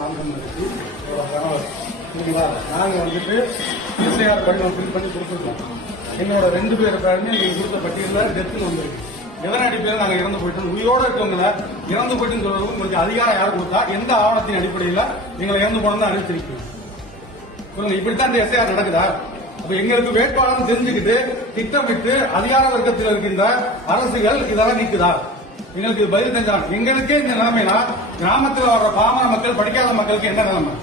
நாங்க வந்துட்டு எஸ்ஐஆர் படிவம் ஃபில் பண்ணி கொடுத்துருக்கோம். என்னோட 2 பேர் பேருமே நீங்க கொடுத்த பட்டியல டெத்துன்னு வந்திருக்கு. எதன் அடிப்படையில் நாங்க இறந்து போயிட்டோம், உயிரோட இருக்கவங்கள இறந்து போயிட்டு சொல்றது உங்களுக்கு அதிகாரம் யார் கொடுத்தா, எந்த ஆவணத்தின் அடிப்படையில் எங்களை இறந்து போனது அறிவிச்சிருக்கீங்க சொல்லுங்க. இப்படித்தான் இந்த எஸ்ஐஆர் நடக்குதா? அப்ப எங்களுக்கு வேட்பாளர் தெரிஞ்சுக்கிட்டு திட்டமிட்டு அதிகார வர்க்கத்தில் இருக்கின்ற அரசுகள் இதெல்லாம் நீக்குதா? எங்களுக்கு பதில் தெரிஞ்சாங்க. எங்களுக்கே இந்த நிலைமைனா கிராமத்தில் வர்ற பாமர மக்கள், படிக்காத மக்களுக்கு என்ன நிலைமை?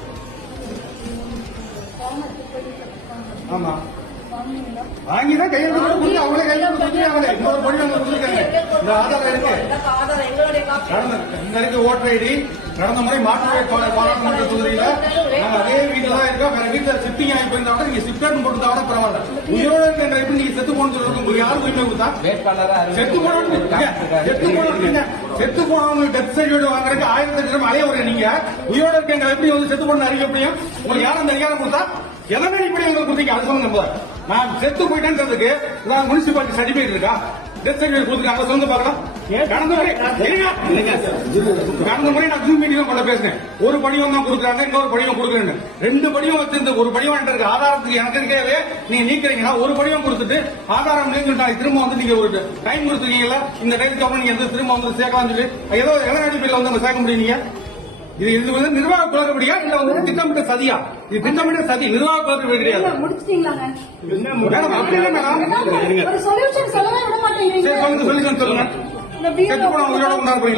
ஆமா, வாங்கிதான் கையெழுத்து கொடுத்து அவங்களே கையெழுத்து கொடுத்து இன்னொரு படி அவங்க கொடுத்துருக்காங்க. இந்த ஆதாரம் இருக்கு, இந்த இருக்கு ஓட்டர் ஐடி. கடந்த முறை மாற்று பாராளுமன்ற தொகுதியில நாங்க அதே வீட்டுல தான் இருக்கோம். வேற வீட்டுல ஷிப்டிங் ஆகி போயிருந்தா கூட நீங்க ஷிப்ட் போட்டு தான் பரவாயில்ல. உயிரோட இருக்க எப்படி நீங்க செத்து போன சொல்றது உங்களுக்கு யாரும் உரிமை கொடுத்தா? செத்து போனவங்க டெத் சர்டிபிகேட் வாங்குறதுக்கு 1000 அலைய ஒரு நீங்க உயிரோட இருக்க எப்படி வந்து செத்து போன அறிக்கை எப்படியும் உங்களுக்கு யாரும் அந்த அதிகாரம் கொடுத்தா? எதனா இப்படி உங்களுக்கு கொடுத்தீங்க அது சொல்லுங்க. நான் செத்து போயிட்டேன்றதுக்கு முனிசிபாலிட்டி சர்டிபிகேட் இருக்கா? டெத் சர்டிபிகேட் கொடுத்துருக்காங்க சொல்லுங்க பாக்கலாம். கடந்த முறை நான் ஜூம் மீட்டிங் கொண்டு பேசினேன். ஒரு படிவம் தான் கொடுக்குறாங்க, இன்னொரு படிவம் கொடுக்குறேன். 2 படிவம் வச்சிருந்த ஒரு படிவம் இருக்கு ஆதாரத்துக்கு எனக்கு இருக்கவே நீங்க நீக்கிறீங்கன்னா ஒரு படிவம் கொடுத்துட்டு ஆதாரம் திரும்ப வந்து நீங்க ஒரு டைம் கொடுத்துருக்கீங்களா? இந்த டைமுக்கு அப்புறம் நீங்க திரும்ப வந்து சேர்க்கலாம் சொல்லி ஏதோ எதன் அடிப்படையில் வந்து சேர்க்க முடியுங்க? இது வந்து நிர்வாக குளறுபடியா இல்ல வந்து திட்டமிட்ட சதியா? இது திட்டமிட்ட சதி, நிர்வாக குளறுபடி கிடையாது.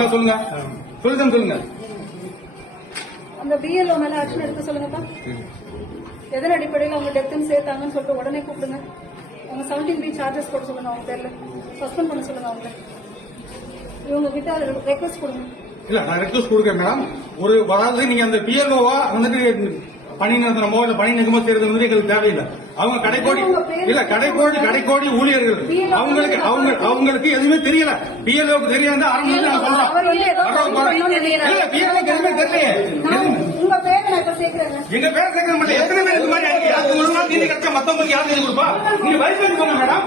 சொல்லுங்க. சொல்லுங்க சொல்லுங்க. அந்த பிஎல்ஓ மேல ஆக்ஷன் எடுக்க சொல்லுங்கப்பா. எதன் அடிப்படையில் அவங்க டெத்துன்னு சேர்த்தாங்கன்னு சொல்லிட்டு உடனே கூப்பிடுங்க. அவங்க 17B சார்ஜஸ் போட சொல்லுங்க. அவங்க பேர்ல சஸ்பெண்ட் பண்ண சொல்லுங்க. அவங்கள இவங்க கிட்ட ரெக்வஸ்ட் கொடுங்க. இல்ல நான் ரெக்வஸ்ட் கொடுக்கேன் மேடம். ஒரு வராது நீங்க அந்த பிஎல்ஓவா வந்துட்டு பணி நிறுத்தனமோ இல்ல பணி நிகமோ செய்யறது வந்து எங்களுக்கு தேவையில்லை. அவங்க கடைக்கோடி ஊழியர்கள் அவங்களுக்கு எதுவுமே தெரியல. பிஎல்ஓக்கு தெரியாது எங்க பேர் சேர்க்க மாட்டேன். எத்தனை பேர் இந்த மாதிரி நீதி கட்ச மத்தவங்களுக்கு யாரும் கொடுப்பா? நீங்க வயசு மேடம்.